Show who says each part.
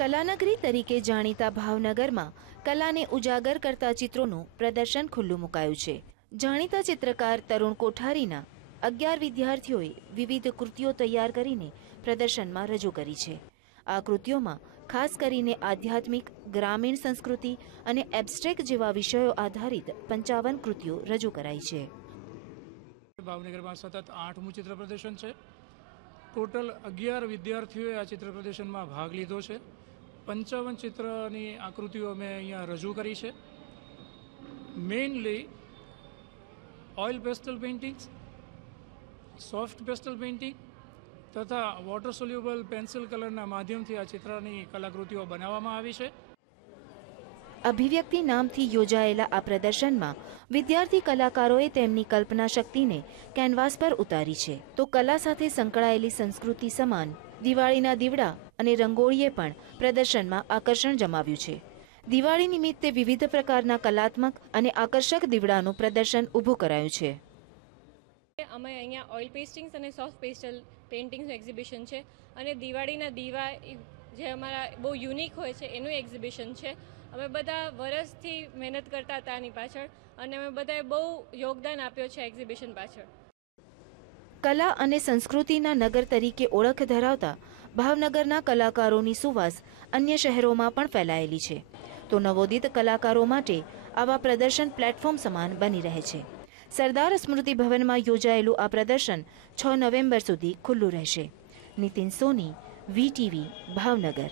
Speaker 1: કલાનગરી તરીકે જાણીતા ભાવનગરમાં કલાને ઉજાગર કરતા ચિત્રોનું પ્રદર્શન ખુલ્લું મુકાયું છે. જાણીતા ચિત્રકાર તરુણ કોઠારીના અગિયાર વિદ્યાર્થીઓએ વિવિધ કૃતિઓ તૈયાર કરીને પ્રદર્શનમાં રજૂ કરી છે. આ કૃતિઓમાં ખાસ કરીને આધ્યાત્મિક, ગ્રામીણ સંસ્કૃતિ અને એબ્સ્ટ્રેક્ટ જેવા વિષયો આધારિત પંચાવન કૃતિઓ રજૂ કરાઈ છે.
Speaker 2: ભાવનગરમાં સતત આઠમું ચિત્ર પ્રદર્શન છે. ટોટલ અગિયાર વિદ્યાર્થીઓએ આ ચિત્ર પ્રદર્શનમાં ભાગ લીધો છે. પંચાવન ચિત્રની આકૃતિઓ અમે અહીંયા રજૂ કરી છે. Mainly oil pastel paintings soft pastel painting તથા વોટર સોલ્યુબલ પેન્સિલ કલરના માધ્યમથી આ ચિત્રની કલાકૃતિઓ બનાવવામાં આવી છે.
Speaker 1: અભિવ્યક્તિ નામથી યોજાયેલા આ પ્રદર્શનમાં વિદ્યાર્થી કલાકારોએ તેમની કલ્પના શક્તિને કેનવાસ પર ઉતારી છે. તો કલા સાથે સંકળાયેલી સંસ્કૃતિ સમાન દિવાળીના દીવડા અને રંગોળીએ પણ પ્રદર્શનમાં આકર્ષણ જમાવ્યું છે. દિવાળી નિમિત્તે વિવિધ પ્રકારના કલાત્મક અને આકર્ષક દીવડાનું પ્રદર્શન ઊભું કરાયું છે.
Speaker 3: અમે અહીંયા ઓઇલ પેસ્ટિંગ્સ અને સોફ્ટ પેસ્ટલ પેઇન્ટિંગ્સનું એક્ઝિબિશન છે અને દિવાળીના દીવા જે અમારા બહુ યુનિક હોય છે એનું એક્ઝિબિશન છે. અમે બધા વરસથી મહેનત કરતા હતા આની પાછળ અને અમે બધાએ બહુ યોગદાન આપ્યો છે એક્ઝિબિશન પાછળ.
Speaker 1: કલા અને સંસ્કૃતિના નગર તરીકે ઓળખ ધરાવતા ભાવનગરના કલાકારોની સુવાસ અન્ય શહેરોમાં પણ ફેલાયેલી છે. તો નવોદિત કલાકારો માટે આવા પ્રદર્શન પ્લેટફોર્મ સમાન બની રહે છે. સરદાર સ્મૃતિ ભવનમાં યોજાયેલું આ પ્રદર્શન છ નવેમ્બર સુધી ખુલ્લું રહેશે. નીતિન સોની વીટીવી ભાવનગર.